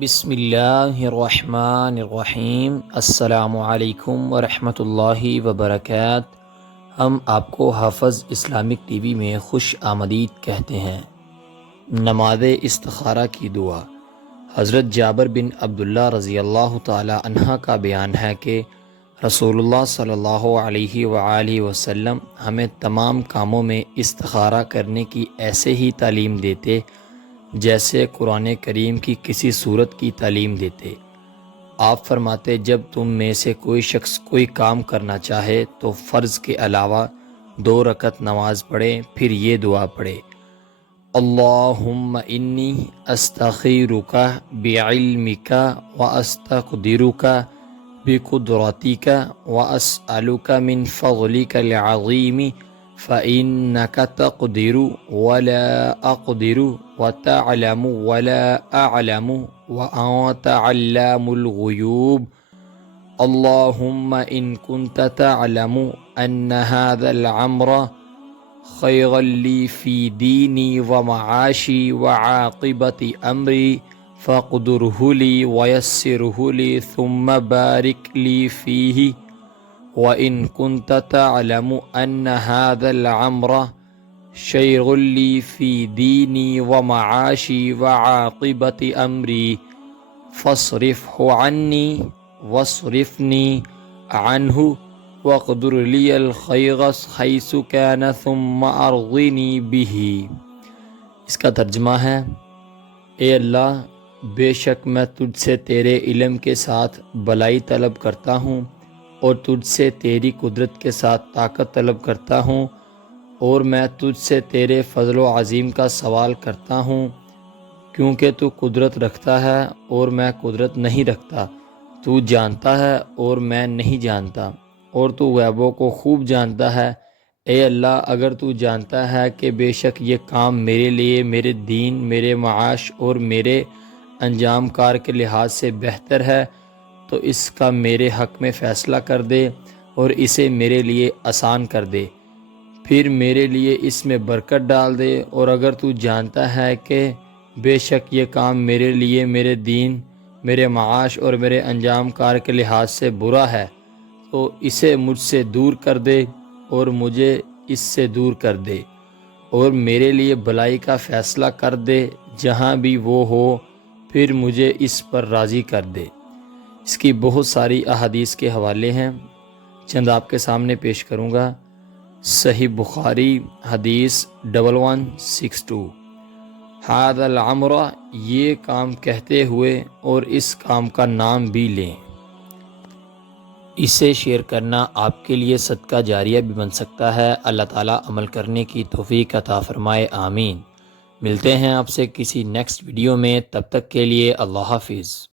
بسم اللہ الرحمن الرحیم۔ السلام علیکم ورحمۃ اللہ وبرکاتہ۔ ہم آپ کو حافظ اسلامک ٹی وی میں خوش آمدید کہتے ہیں۔ نماز استخارہ کی دعا۔ حضرت جابر بن عبداللہ رضی اللہ تعالی عنہ کا بیان ہے کہ رسول اللہ صلی اللہ علیہ وآلہ وسلم ہمیں تمام کاموں میں استخارہ کرنے کی ایسے ہی تعلیم دیتے جیسے قرآن کریم کی کسی سورت کی تعلیم دیتے۔ آپ فرماتے، جب تم میں سے کوئی شخص کوئی کام کرنا چاہے تو فرض کے علاوہ 2 رکعت نماز پڑھے، پھر یہ دعا پڑھے: اللہم انی استخیرک بعلمک واستقدرک بقدرتک واسألک من فضلک العظیم فإنك تقدر ولا أقدر وتعلم ولا أعلم وأنت علام الغيوب اللهم إن كنت تعلم أن هذا الأمر خيرا لي في ديني ومعاشي وعاقبة أمري فاقدره لي ويسره لي ثم بارك لي فيه وَإِن كُنْتَ تَعْلَمُ أَنَّ هَذَا الْأَمْرَ شَيْرٌ لِّي فِي دِينِي وَمَعَاشِي وَعَاقِبَةِ أَمْرِي فَاصْرِفْهُ عَنِّي وَاصْرِفْنِي عَنْهُ وَاقْدُرْ لِيَ الْخَيْرَ حَيْثُ كَانَ ثُمَّ أَرْضِنِي بِهِ۔ اس کا ترجمہ ہے: اے اللہ، بے شک میں تجھ سے تیرے علم کے ساتھ بلائی طلب کرتا ہوں اور تجھ سے تیری قدرت کے ساتھ طاقت طلب کرتا ہوں، اور میں تجھ سے تیرے فضل و عظیم کا سوال کرتا ہوں، کیونکہ تو قدرت رکھتا ہے اور میں قدرت نہیں رکھتا، تو جانتا ہے اور میں نہیں جانتا، اور تو غیبوں کو خوب جانتا ہے۔ اے اللہ، اگر تو جانتا ہے کہ بے شک یہ کام میرے لیے میرے دین، میرے معاش اور میرے انجام کار کے لحاظ سے بہتر ہے تو اس کا میرے حق میں فیصلہ کر دے اور اسے میرے لیے آسان کر دے، پھر میرے لیے اس میں برکت ڈال دے۔ اور اگر تو جانتا ہے کہ بے شک یہ کام میرے لیے میرے دین، میرے معاش اور میرے انجام کار کے لحاظ سے برا ہے تو اسے مجھ سے دور کر دے اور مجھے اس سے دور کر دے، اور میرے لیے بھلائی کا فیصلہ کر دے جہاں بھی وہ ہو، پھر مجھے اس پر راضی کر دے۔ اس کی بہت ساری احادیث کے حوالے ہیں، چند آپ کے سامنے پیش کروں گا۔ صحیح بخاری حدیث 1162، ھذا الامر، یہ کام کہتے ہوئے اور اس کام کا نام بھی لیں۔ اسے شیئر کرنا آپ کے لیے صدقہ جاریہ بھی بن سکتا ہے۔ اللہ تعالیٰ عمل کرنے کی توفیق عطا فرمائے، آمین۔ ملتے ہیں آپ سے کسی نیکسٹ ویڈیو میں، تب تک کے لیے اللہ حافظ۔